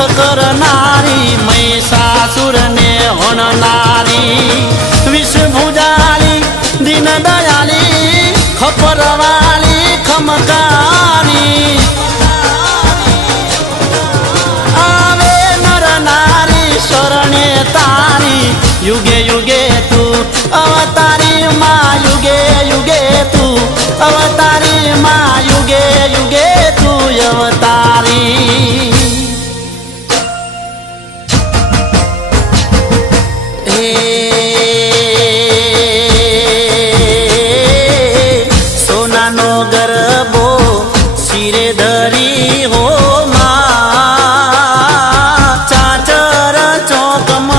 दुख करनारी महिषासुर ने हणनारी विषभुजाली दीन दयाली खपरवाली खमकारी आवे नर नारी शरणे तारी युगे युगे तू अवतारी माँ युगे युगे तू अवतारी माँ युगे युगे तू अवतारी सोना नो गरबो शिरे धरी हो चाचर चौकम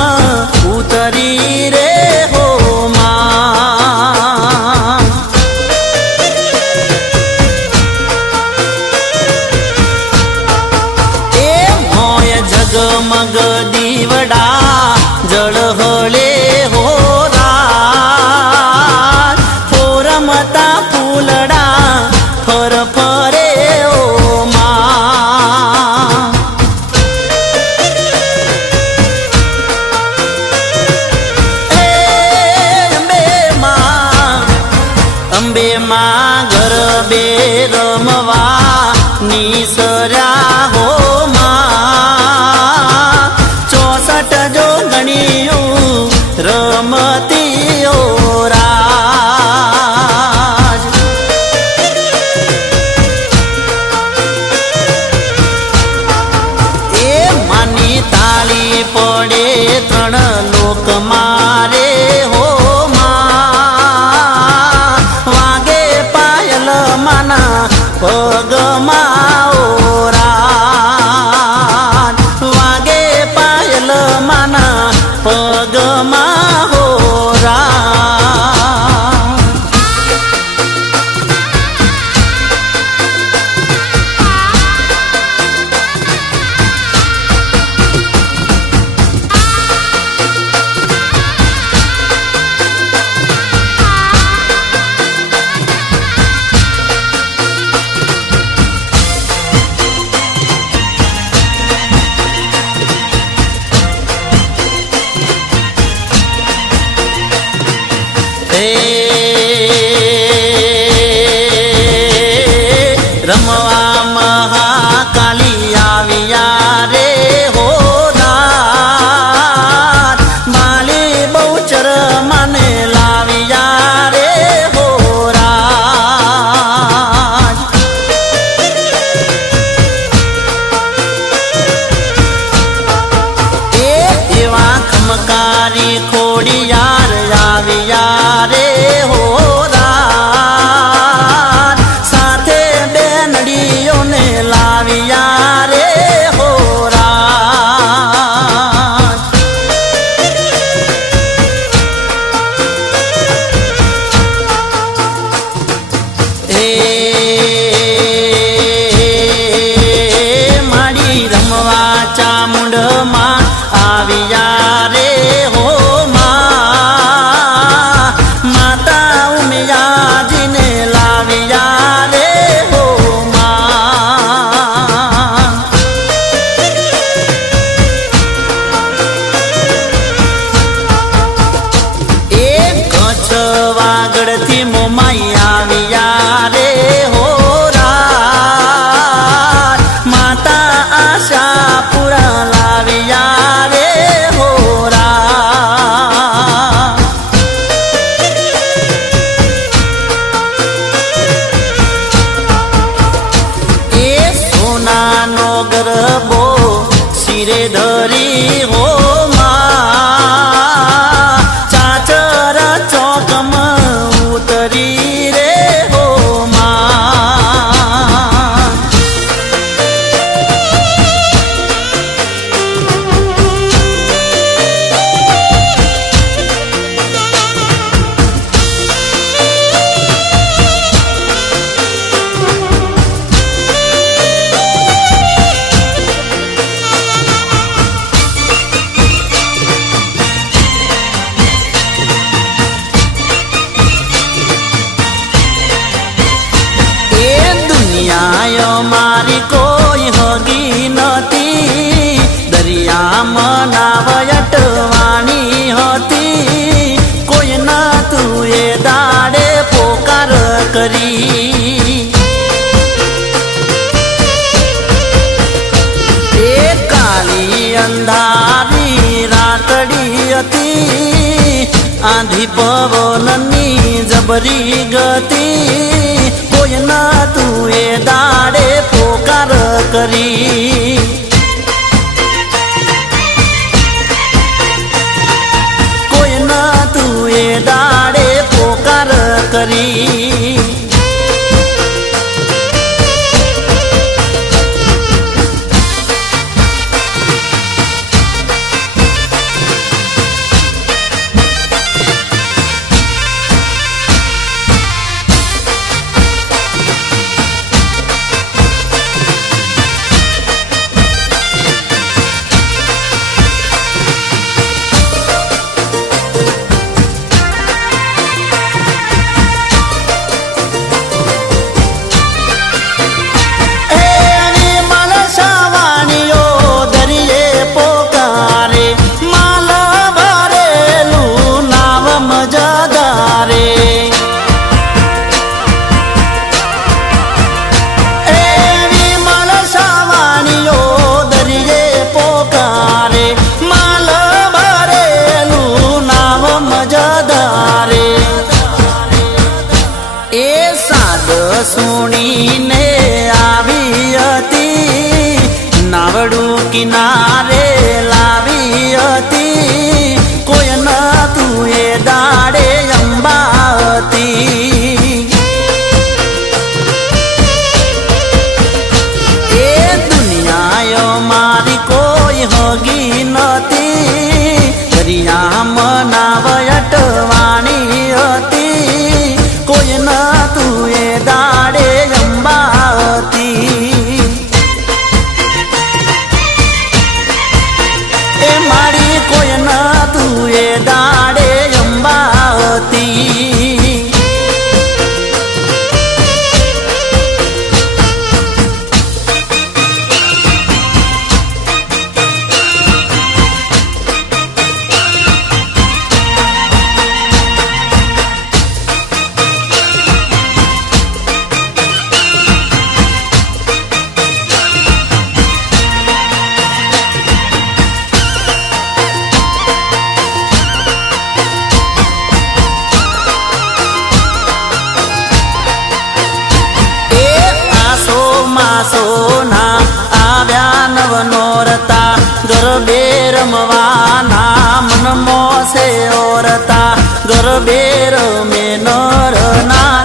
उतरी रे हो ए मोय जगमग दीवड़ा जळहळे हो फोरमता फूलड़ा फर फरे ओ अंबे माँ गरबे रमवा निसर्या हो माँ 64 जो गणियू रमती ओ राज ए मानी ताली पड़े 3 लोक मारे हो पगमा ओरान वागे पायल माना पगमा ओरान रमवा महाकाली आविया रे हो रात माली बहुचर माने लाविया रे हो राज एवा खमकारी खोड़ियार आविया रे हो लाविया रे हो माड़ी रमवा चामुंड माँ आविया रे हो माता उमिया जी ने लाविया रे हो वागड़ती मोमाई आविया रे हो रात माता आशा पूरा लाविया रे हो रात ए सोना नो गरबो शिरे धरी हो रे हो કાલી અંધારી રાતડી હતી, આંધી પવનની જબરી ગતિ, કોઈ ના તું એ દાડે પોકાર કરી. કોઈ ના તું એ દાડે પોકાર કરી. સુણીને આવી હતી, નાવડું કિનારે લાવી હતી, કોઈ ન તું એ દાડે અંબા હતી. એ દુનિયા મારી કોઈ હગી નથી, દરિયા નાવ અટવાણી હતી, કોઈ ન તું એ દાડે અંબાતી. એ મારી કોઈ ન તું એ દાડે અંબાતી. સોના આવ્યા નવ નોરતા, ગરબે રમવાના મન મોસે ઓરતા, ગરબે રમે નરના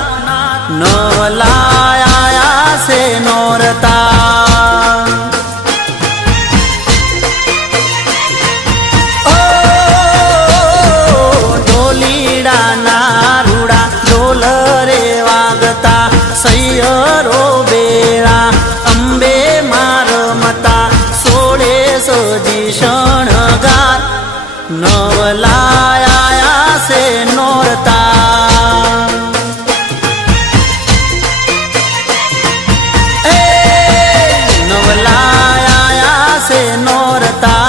નવલાયા છે નોરતા. ઓ ઢોલીડાના રૂડા ઢોલ રે વાગતા, સૈયરો બેળા અંબે મારમતા, સોળે સજી શણગાર નવલાયા છે નોરતા. એ નવલાયા છે નોરતા.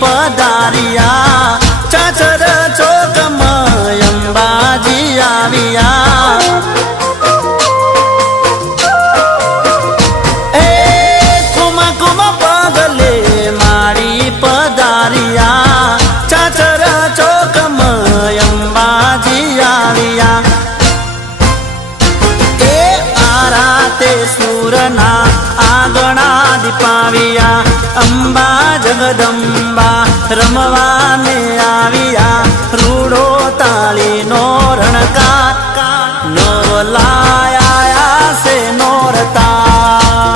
પધારિયા ચાચર ચોકમાં અંબાજી આવ્યા. એ કુમા કુમા પગલે મારી પધારિયા, ચાચર ચોકમાં અંબાજી આવ્યા. એ આરાતે સુરના આગણા દીપાવ્યા, અંબા જગદંબા રમવાને આવ્યા, રૂડો તાળીનો રણકાર નવલાયા છે નોરતા.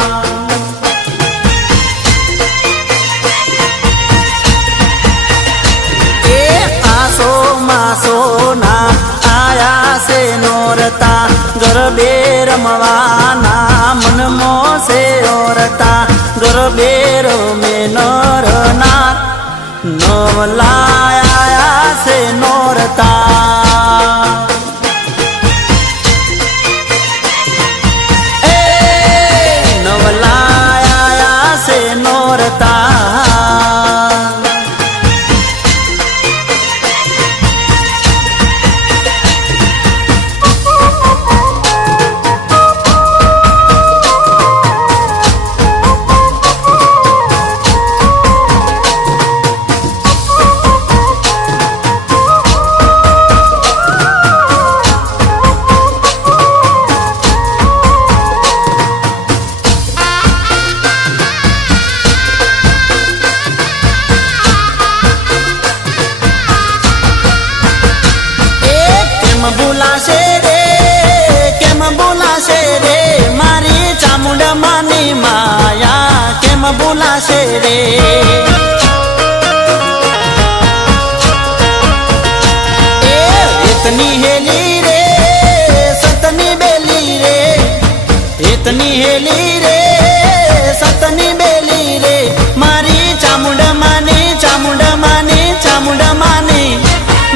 એ આસો માસોના नवलाया से नोरता नवलाया से नोरता बुलाशे रे मारी चामुंडा मानी माया केम बुलाशे रे इतनी हेली रे सतनी बेली रे इतनी हेली रे सतनी बेली रे मारी चामुंडा मानी चामुंडा मानी चामुंडा मानी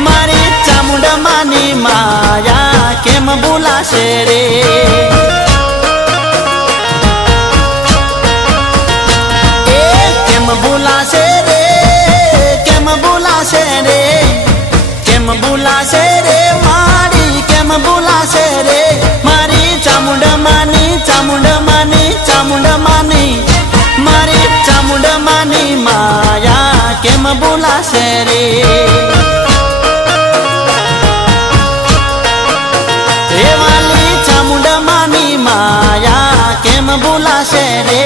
मारी चामुंडा मानी माया केम बुलाशे रे केम बुलाशे रे केम बुलाशे रे केम बुलाशे रे मारी केम बुलाशे रे मारी चामुंडा मानी चामुंडा मानी चामुंडा मानी मारी चामुंडा मानी माया केम बुलाशे रे चामुंडा मानी माया केम बुलाशे रे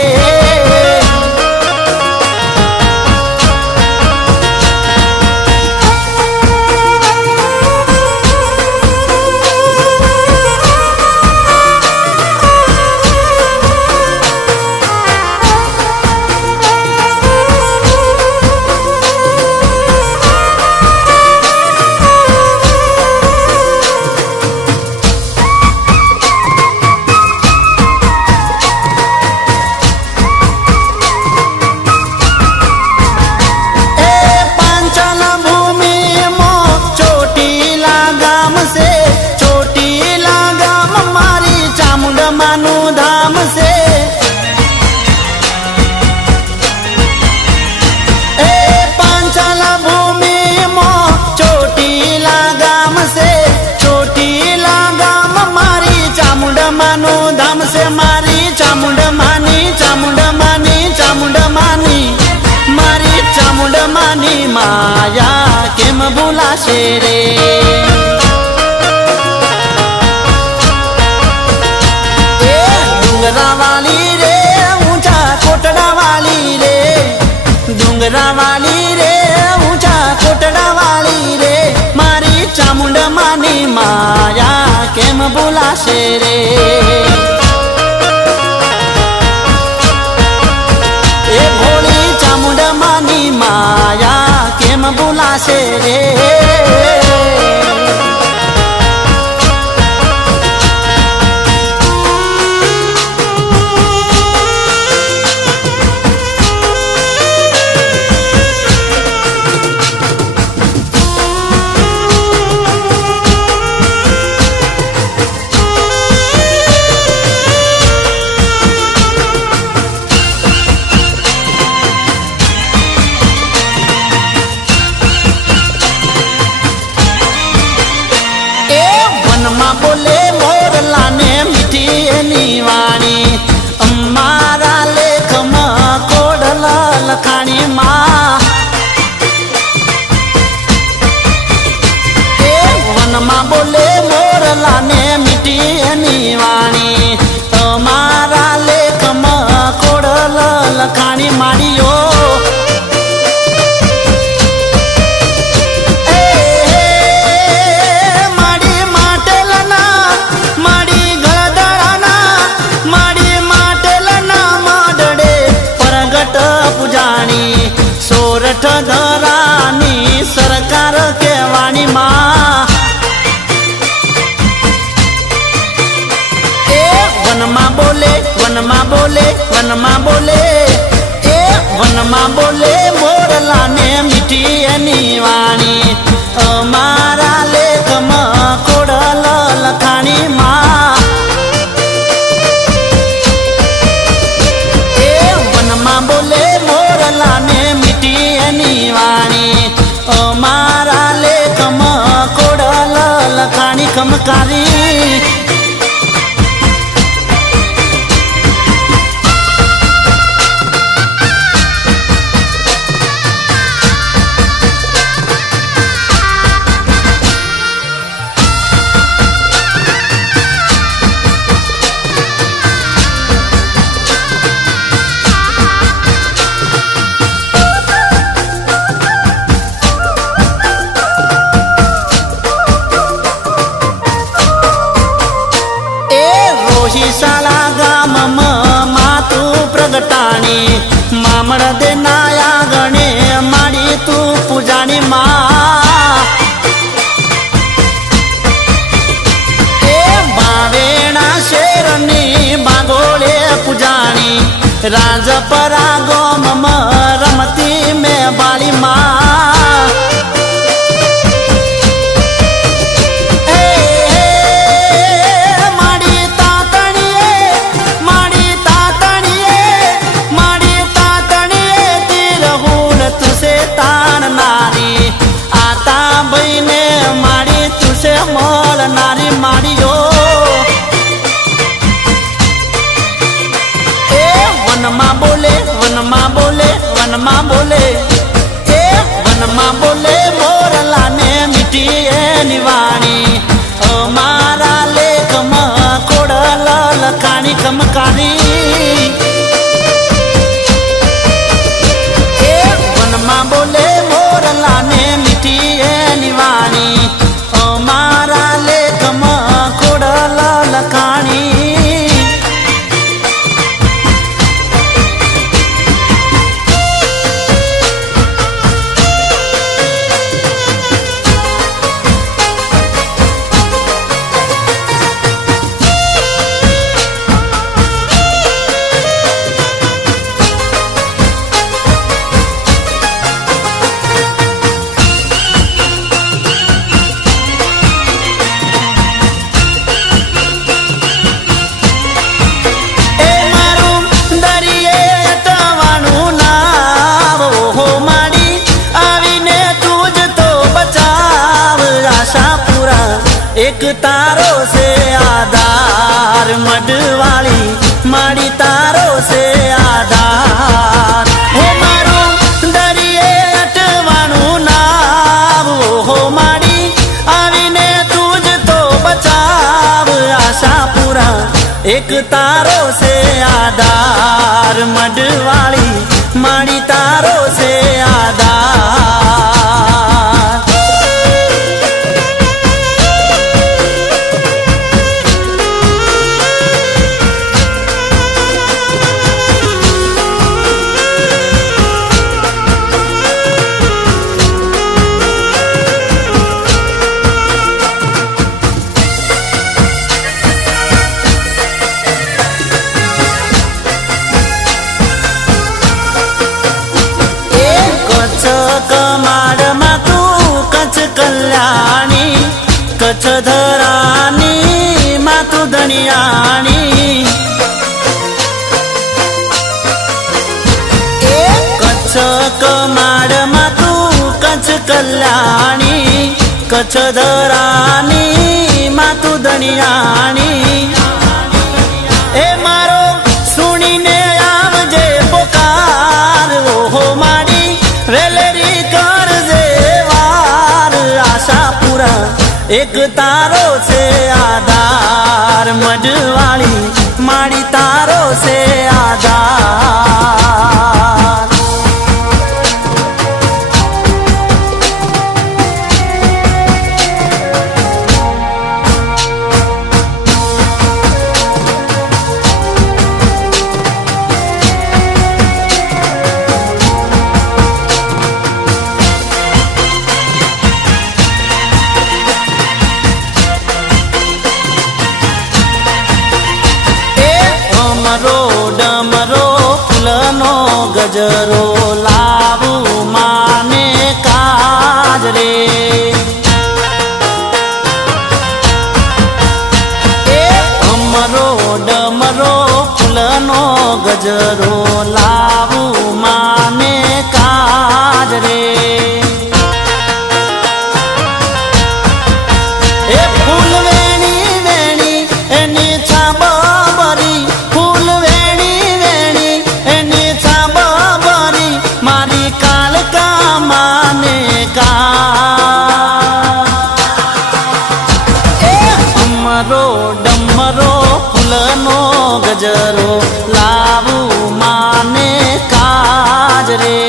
चामुंडा मानी माया केम बुलाशे रे डूंगरा वाली रे ऊंचा कोटड़ा वाली रे डूंगरा वाली रे ऊंचा कोटड़ा वाली रे मारी चामुंडा मानी माया केम बुलाशे रे भोली चामुंडा मानी माया केम बुलाशे रे बोले मोरला ने मीठी नीवाणी अम्मारा लेख कोडल लखाणी माँ वन माँ बोले मोरला ने मीठी नीवाणी अम्मारा लेख कोडल लखाणी माड़ियो सोरठ धरानी सरकार के वाणी माँ वनमा बोले वनमा बोले वनमा बोले ए वनमा बोले मोरला ने मीठी एनी ખમકારી શાળા ગામમાં માતું પ્રગટાણી મામળ દે નાયા ગણે માડી તું પૂજાણી માં એ બાવેણા શેરની બાગોળે પૂજાણી રાજપરા ગોમમાં રમતી મેં બાળી માં નારી માડીઓ એ વનમાં બોલે વનમાં બોલે વનમાં બોલે એ વનમાં બોલે મોરલાને મીઠી એની વાણી અમારા લેખમાં ખોડલ લખાણી ખમકારી એ વનમાં બોલે મોરલાને મીઠી એની વાણી एक तारो से आधार मडवाली माड़ी तारो से आधार हो मारो दरिये अटवाणु नाव हो माड़ी आवीने तुझ तो बचाव आशापुरा एक तारो से आधार मडवाली माड़ी तारो से आधार कच्छ धरानी मातु धनियाणी कच्छ कमाड मातु कच्छ कल्याणी कच्छ धरानी मातु धनियाणी ए मारो सुनीने आवजे पोकार ओहो माडी वेलेरी करजे वार आशापुरा एक तारो से आधार मडवाली माड़ी तारो से आधार गजरो लावू माने काज रे अमरो डमरो फूलनो गजरो लावू माने काज रे ए फूल ડમરો ડમરો ફૂલનો ગજરો લાવું માને કાજ રે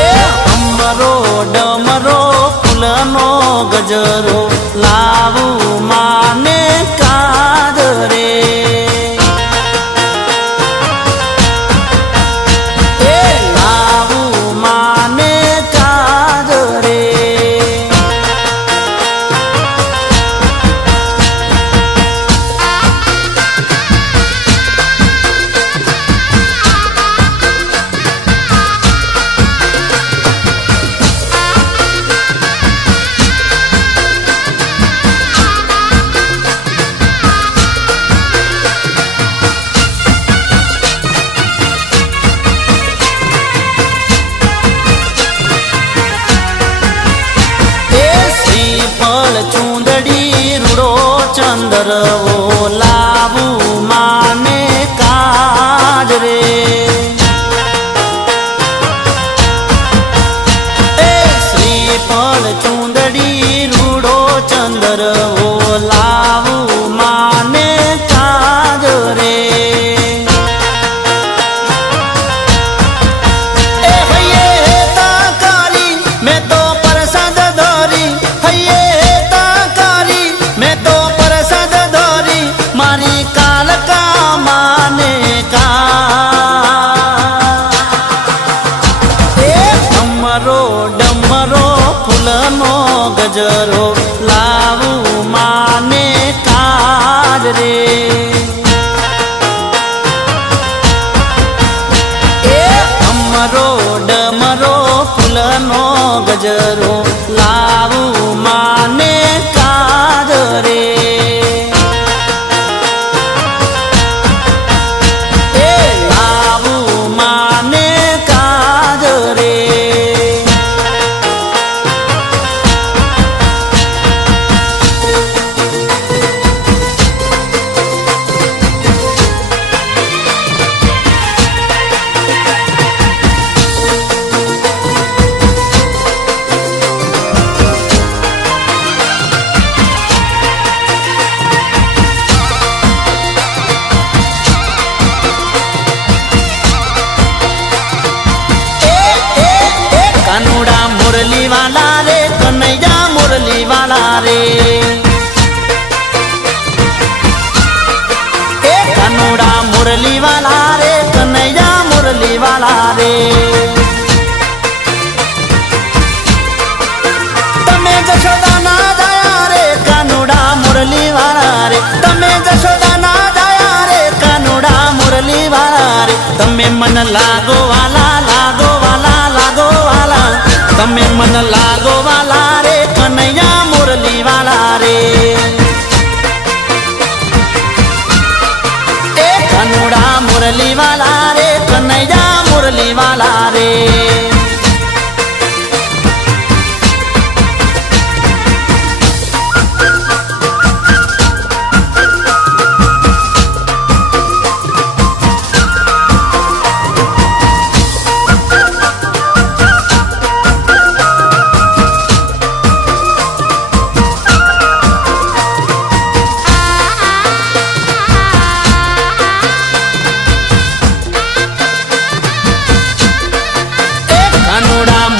એ ડમરો ડમરો ફૂલનો ગજરો લાવું માને કાજ રે ચૂંદડી રૂડો ચંદરવો લાવું માને કાજ રે એ શ્રીફળ ચૂંદડી રૂડો ચંદરવો લાવું માને કાજ રે એ હૈયે તાકારી મેં તો પ્રસાદ ધરી હૈયે ડમરો ફૂલનો ગજરો લાવું માને કાજ રે એ ડમરો ડમરો ફૂલનો ગજરો લાવું માને કાજ રે એ લાવું માને કાજ રે કાનુડા મુરલી વાલા રે કનૈયા મુરલી વાલા રે એ કાનુડા મુરલી વાલા રે કનૈયા મુરલી વાલા રે તમે જશોદાના દયા રે કાનુડા મુરલી વાલા રે તમે જશોદાના દયા રે કાનુડા મુરલી વાલા રે તમે મન લાગો વાલા લાગો વાલા લાગો વાલા તમે મન લાગો વાલા રે કનૈયા મુરલી વાલા રે એ કાનુડા મુરલી વાલા રે કનૈયા મુરલી વાલા રે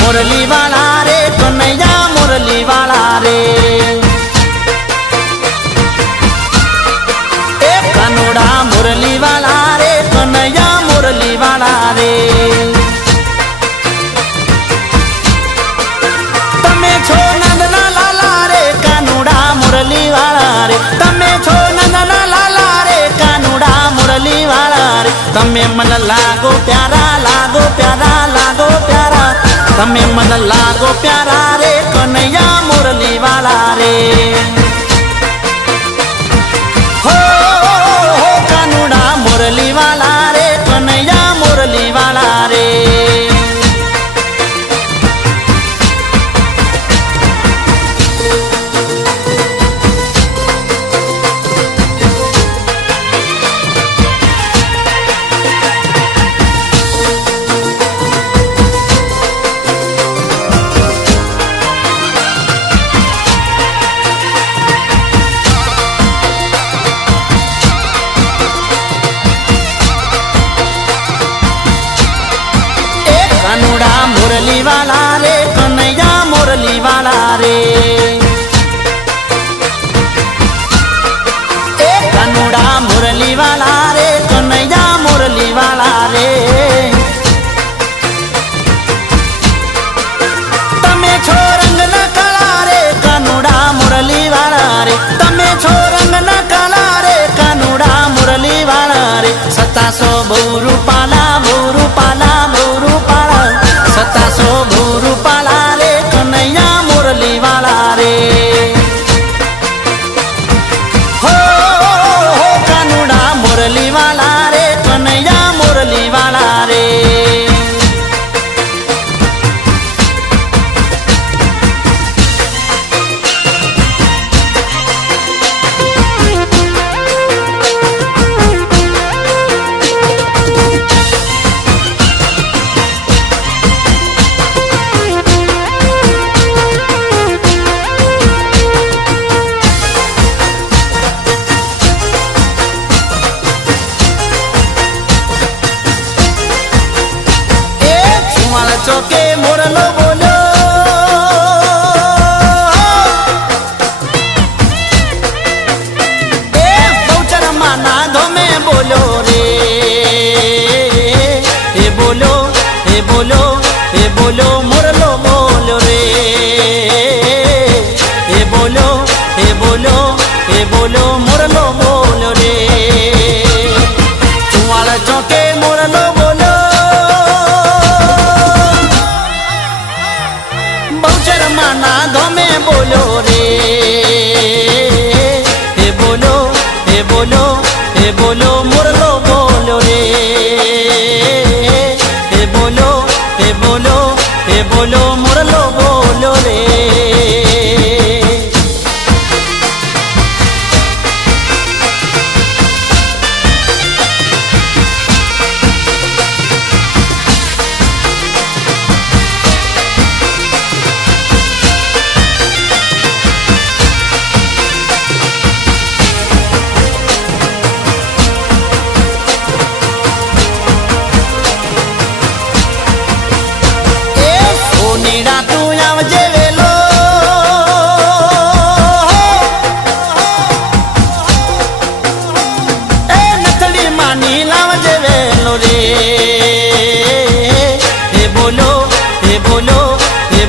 मुरली वाला रे कन्हैया मुरली वाला रे ए कानोड़ा मुरली वाला रे कन्हैया मुरली वाला रे तमे छो नंदना लाला रे कानोड़ा मुरली वाला रे तमे छो नंदना लाला रे कानोड़ा मुरली वाला रे तमे मन लागो प्यारा लागो प्यारा लागो प्यारा तमे मन लागो प्यारा रे कन्हैया मुरली वाला रे हो कानूड़ा मुरली वाला रे कन्हैया मुरली वाला रे વાળા રે કનૈયા મોરલી વાળા રે એ કાનુડા મોરલી વાળા રે કનૈયા મોરલી વાળા રે તમે છો રંગના કાળા રે કાનુડા મોરલી વાળા રે તમે છો રંગના કાળા રે કાનુડા મોરલી વાળા રે 700 બહુ રૂપાલા બહુ રૂપાલા બહુ રૂપાલા 700 બહુ રૂપાલા રે કનૈયા મોરલી વાળા રે હો કાનુડા મોરલી વાળા રે કનૈયા મોરલી વાળા રે ચોકે મોરલો બોલો એ બહુચરમાં ના ધોમે બોલો રે એ બોલો એ બોલો એ બોલો મોરલો બોલો રે એ બોલો એ બોલો એ બોલો મોરલો બોલો રે ચુવાળ ચોકે મોરલો બોલો ના ધોમે બોલો રે એ બોલો એ બોલો એ બોલો મોરલો બોલો રે એ બોલો એ બોલો એ બોલો મોરલો બોલો રે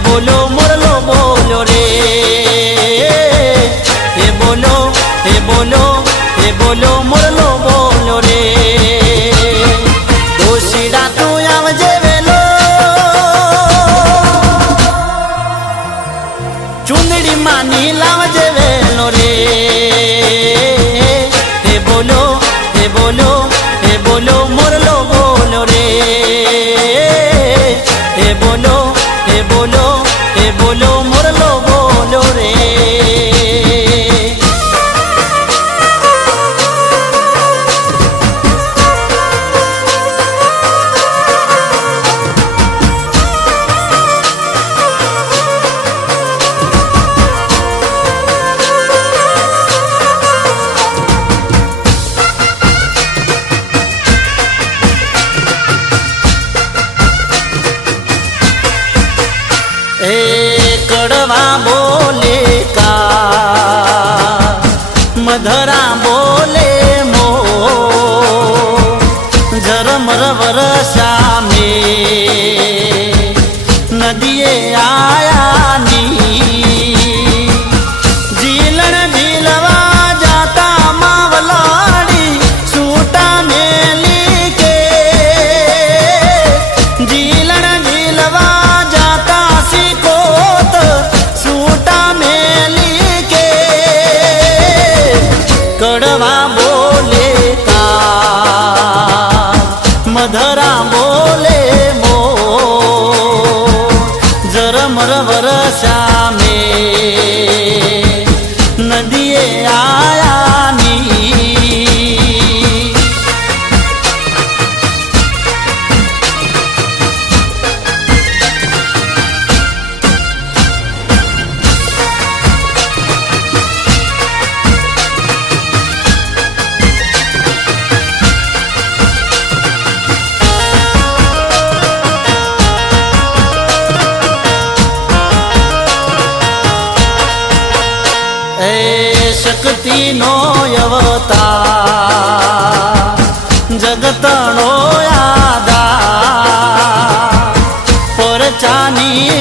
બોલો મોરલો બોલો રે એ બોલો એ બોલો એ બોલો મોરલો બોલો રે દોશીડા તું આવજે વેલો ચુંદડી માની લાવજે વેલો રે એ બોલો એ બોલો એ બોલો મોરલો બોલો રે એ બોલો એ બોલો એ બોલો મોરલો બોલો રે કડવા બોલે કા મધરા બોલે મો ઝરમર વરસા મે નદીએ આયાની જીલણ જીલવા જાતા માવલાડી સૂટા મેલી કે જીલણ જીલવા કડવા બોલે કા મધરા બોલે મો ઝરમર વરસા મે નદીએ આયાની શક્તિનો અવતાર જગતનો આધાર પરચાની